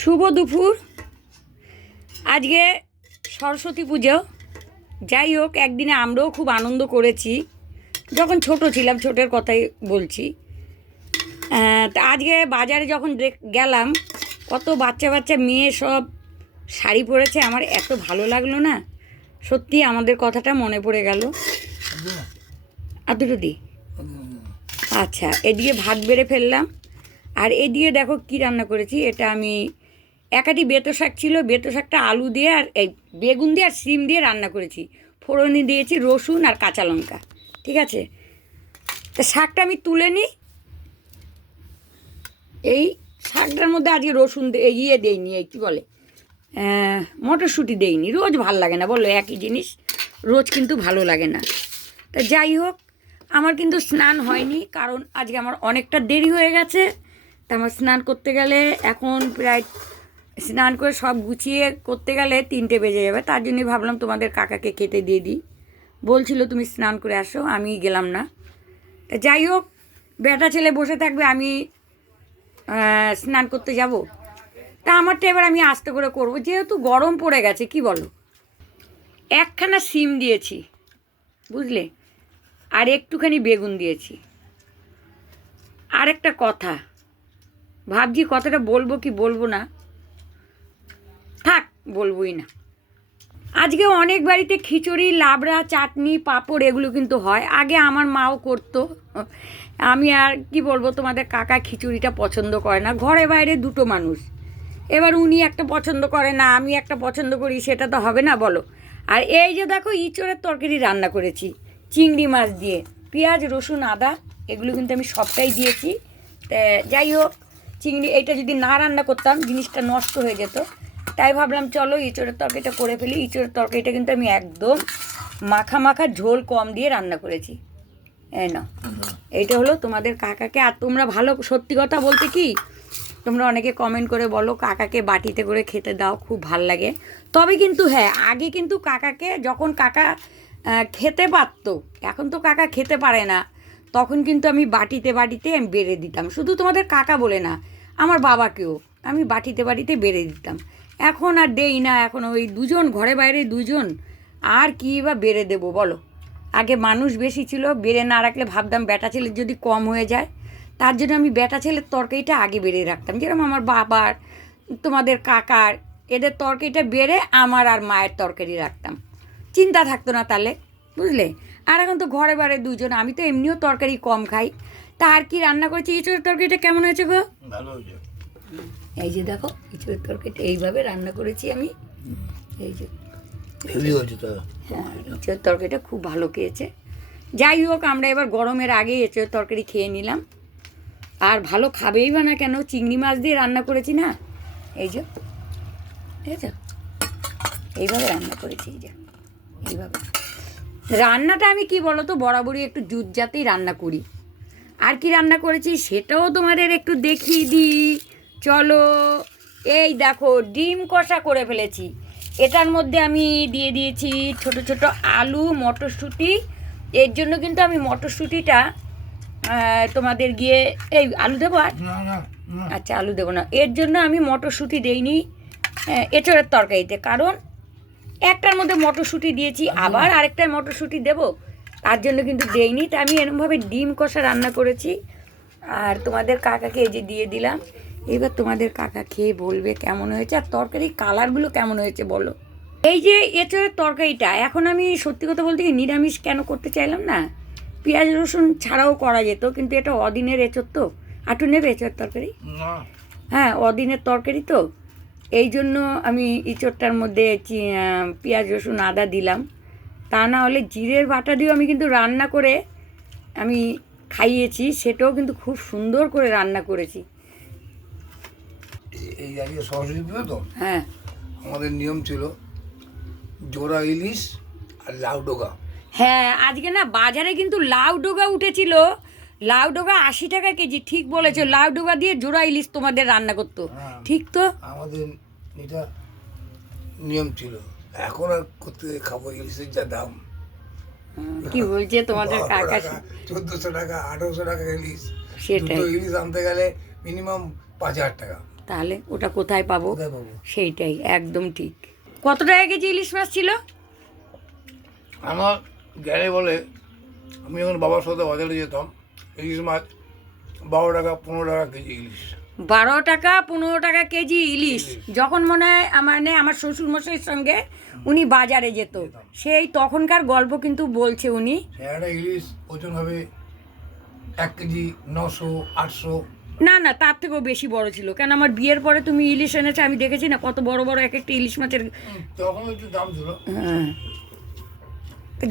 শুভ দুপুর। আজকে সরস্বতী পুজো। যাই হোক, একদিনে আমরাও খুব আনন্দ করেছি। যখন ছোট ছিলাম, ছোটের কথাই বলছি। তা আজকে বাজারে যখন গেলাম, কত বাচ্চা বাচ্চা মেয়ে সব শাড়ি পরেছে, আমার এত ভালো লাগল না। সত্যি আমাদের কথাটা মনে পড়ে গেল। আর দুটো দিই। আচ্ছা এদিকে ভাত বেড়ে ফেললাম। আর এদিকে দেখো কি রান্না করেছি, এটা আমি একাটি বেতো শাক ছিল, বেতো শাকটা আলু দিয়ে আর এই বেগুন দিয়ে আর সিম দিয়ে রান্না করেছি। ফোড়নি দিয়েছি রসুন আর কাঁচা লঙ্কা, ঠিক আছে? তা শাকটা আমি তুলে নিই। এই শাকটার মধ্যে আজকে রসুন ইয়ে দেইনি, এই কী বলে? মটরশুঁটি দেইনি, রোজ ভালো লাগে না বলো একই জিনিস, রোজ কিন্তু ভালো লাগে না। তা যাই হোক, আমার কিন্তু স্নান হয়নি, কারণ আজকে আমার অনেকটা দেরি হয়ে গেছে। তা আমার স্নান করতে গেলে এখন প্রায় স্নান করে সব গুছিয়ে করতে গেলে তিনটে বেজে যাবে। তার জন্যই ভাবলাম তোমাদের কাকাকে খেতে দিয়ে দিই। বলছিল, তুমি স্নান করে আসো, আমি গেলাম না। তা যাই হোক, বেটা ছেলে বসে থাকবে, আমি স্নান করতে যাব। তা আমারটা এবার আমি আস্তে করে করব। যেহেতু গরম পড়ে গেছে, কি বলো? একখানা সিম দিয়েছি, বুঝলে? আর একটুখানি বেগুন দিয়েছি। আর একটা কথা, ভাবছি কথাটা বলব কি বলব না। বলবোই না। আজকে অনেক বাড়িতে খিচুড়ি, লাবড়া, চাটনি, পাঁপড় এগুলো কিন্তু হয়। আগে আমার মাও করতো। আমি আর কি বলব, তোমাদের কাকা খিচুড়িটা পছন্দ করে না। ঘরে বাইরে দুটো মানুষ। এবার উনি একটা পছন্দ করে না, আমি একটা পছন্দ করি, সেটা তো হবে না, বলো। আর এই যে দেখো, ইঁচড়ের তরকারি রান্না করেছি, চিংড়ি মাছ দিয়ে। পেঁয়াজ, রসুন, আদা, এগুলো কিন্তু আমি সবটাই দিয়েছি। যাই হোক, চিংড়ি, এটা যদি না রান্না করতাম, জিনিসটা নষ্ট হয়ে যেত। তাই ভাবলাম, চলো ইঁচড়ের তরকারিটা করে ফেলি। ইঁচড়ের তরকারিটা কিন্তু আমি একদম মাখা মাখা ঝোল কম দিয়ে রান্না করেছি। এই না এইটা হলো তোমাদের কাকাকে। আর তোমরা ভালো, সত্যি কথা বলতে কি, তোমরা অনেকে কমেন্ট করে বলো, কাকাকে বাটিতে করে খেতে দাও, খুব ভালো লাগে। তবে কিন্তু হ্যাঁ আগে কিন্তু কাকাকে যখন কাকা খেতে পারতো, এখন তো কাকা খেতে পারে না, তখন কিন্তু আমি বাটিতে বাটিতে আমি বেড়ে দিতাম। শুধু তোমাদের কাকা বলে না, আমার বাবাকেও আমি বাটিতে বাটিতে বেড়ে দিতাম। এখন আর দেই না, এখন ওই দুজন, ঘরে বাইরে দুজন, আর কি বা বেড়ে দেবো বলো? আগে মানুষ বেশি ছিল, বেড়ে না রাখলে ভাবতাম বেটা ছেলের যদি কম হয়ে যায়, তার জন্য আমি বেটা ছেলের তরকারিটা আগে বেড়ে রাখতাম। যেরকম আমার বাবার, তোমাদের কাকার, এদের তরকারিটা বেড়ে আমার আর মায়ের তরকারি রাখতাম। চিন্তা থাকতো না তাহলে, বুঝলে? আর এখন তো ঘরে বারে দুজন, আমি তো এমনিও তরকারি কম খাই। তা আর কি রান্না করেছি? ইঁচড়ের তরকারিটা কেমন হয়েছে গো? ভালো এই যে দেখো ইঁচড়ের তরকারিটা এইভাবে রান্না করেছি আমি। এই যে। হ্যাঁ এঁচোড়ের তরকারিটা খুব ভালো খেয়েছে। যাই হোক আমরা এবার গরমের আগেই এঁচোড়ের তরকারি খেয়ে নিলাম। আর ভালো খাবেই বা না কেন চিংড়ি মাছ দিয়ে রান্না করেছি না? এই যে ঠিক আছে? এইভাবে রান্না করেছি এই যে এইভাবে। রান্নাটা আমি কি বলো তো বরাবরই একটু জুত জাতেই রান্না করি। আর কি রান্না করেছি সেটাও তোমাদের একটু দেখিয়ে দিই। চলো এই দেখো ডিম কষা করে ফেলেছি। এটার মধ্যে আমি দিয়ে দিয়েছি ছোট ছোট আলু মটরশুঁটি। এর জন্য কিন্তু আমি মটরশুঁটিটা তোমাদের গিয়ে এই আলু দেবো আর? আচ্ছা আলু দেবো না। এর জন্য আমি মটরশুঁটি দেইনি এঁচড়ের তরকারিতে। কারণ একটার মধ্যে মটরশুঁটি দিয়েছি আবার আরেকটায় মটরশুঁটি দেবো। তার জন্য কিন্তু দেইনি তা আমি এরমভাবে ডিম কষা রান্না করেছি। আর তোমাদের কাকাকে এই যে দিয়ে দিলাম। এবার তোমাদের কাকা খেয়ে বলবে কেমন হয়েছে আর তরকারি কালারগুলো কেমন হয়েছে বলো। এই যে এঁচড়ের তরকারিটা এখন আমি সত্যি কথা বলতে কি নিরামিষ কেন করতে চাইলাম না? পেঁয়াজ রসুন ছাড়াও করা যেত কিন্তু এটা অদিনের এঁচড় তো। আটু নেবে এঁচড়ের তরকারি? হ্যাঁ অদিনের তরকারি তো। এই জন্য আমি ইঁচড়টার মধ্যে পেঁয়াজ রসুন আদা দিলাম। তা না হলে জিরের বাটা দিয়েও আমি কিন্তু রান্না করে আমি খাইয়েছি সেটাও কিন্তু খুব সুন্দর করে রান্না করেছি। এই আজকে সরস্বতী পুজো তো? হ্যাঁ। আমাদের নিয়ম ছিল জোড়া ইলিশ আর লাউ ডোকা হ্যাঁ আজকে না বাজারে কিন্তু লাউ ডোগা উঠেছিল। লাউ ডোগা আশি টাকা কেজি ঠিক বলেছ। লাউ ডোগা দিয়ে জোড়া ইলিশ তোমাদের রান্না করতো। হ্যাঁ। ঠিক তো? আমাদের এটা নিয়ম ছিল। এখন আর করতে খাব ইলিশের যা দাম। কি বলছে তোমাদের কাকা? চোদ্দশো টাকা আঠারোশো টাকা ইলিশ। সেটাই। ইলিশ আনতে গেলে মিনিমাম পাঁচ হাজার টাকা। তাহলে ওটা কোথায় পাবো? সেইটাই একদম ঠিক। কত টাকা কেজি ইলিশ মাছ ছিল? আমার গেলে বলে আমি যখন বাবার সাথে বাজারে যেতাম ইলিশ মাছ বারো টাকা পনেরো টাকা কেজি ইলিশ। বারো টাকা পনেরো টাকা কেজি ইলিশ। যখন মনে হয় আমার মানে আমার শ্বশুর মশাইয়ের সঙ্গে উনি বাজারে যেত সেই তখনকার গল্প কিন্তু বলছে উনি। একটা ইলিশ ওজন হবে এক কেজি নশো আটশো না না তার থেকেও বেশি বড় ছিল। কেন আমার বিয়ের পরে তুমি ইলিশ এনেছে আমি দেখেছি না কত বড় বড় এক একটা ইলিশ মাছের তখন একটু দাম ছিল। হ্যাঁ।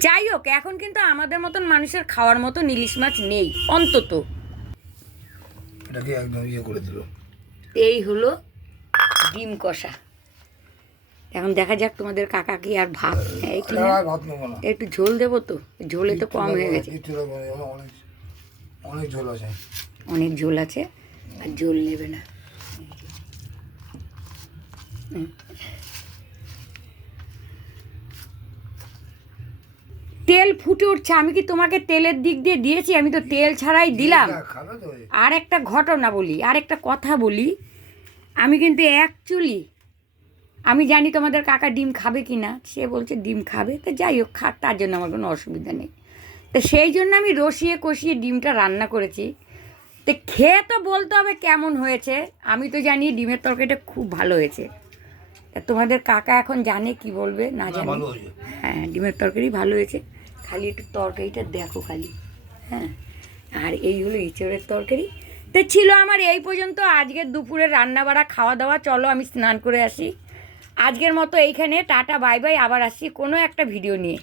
যাই হোক এখন কিন্তু আমাদের মতন মানুষের খাওয়ার মতন ইলিশ মাছ নেই অন্তত। এটাকে একদম ইয়ে করে দিল। এই হলো ডিম কষা। এখন দেখা যাক তোমাদের কাকা কি আর ভাত নেয় কি একটু ঝোল দেবো তো ঝোলে তো কম হয়ে গেছে। অনেক ঝোল আছে। অনেক ঝোল আছে আর ঝোল নেবে না। তেল ফুটে উঠছে আমি কি তোমাকে তেলের দিক দিয়ে দিয়েছি? আমি তো তেল ছাড়াই দিলাম। আর একটা ঘটনা বলি আর একটা কথা বলি। আমি কিন্তু অ্যাকচুয়ালি আমি জানি তোমাদের কাকা ডিম খাবে কি না সে বলছে ডিম খাবে তো যাই হোক খাক তার জন্য আমার কোনো অসুবিধা নেই। তো সেই জন্য আমি রসিয়ে কষিয়ে ডিমটা রান্না করেছি। তো খেয়ে তো বলতে হবে কেমন হয়েছে। আমি তো জানি ডিমের তরকারিটা খুব ভালো হয়েছে। তা তোমাদের কাকা এখন জানে কি বলবে না জানে? হ্যাঁ ডিমের তরকারি ভালো হয়েছে। খালি একটু তরকারিটা দেখো খালি। হ্যাঁ আর এই হলো ইঁচড়ের তরকারি। তো ছিল আমার এই পর্যন্ত। আজকের দুপুরে রান্না বাড়া খাওয়া দাওয়া চলো আমি স্নান করে আসি। আজকের মতো এইখানে টাটা বাই বাই আবার আসি কোনো একটা ভিডিও নিয়ে।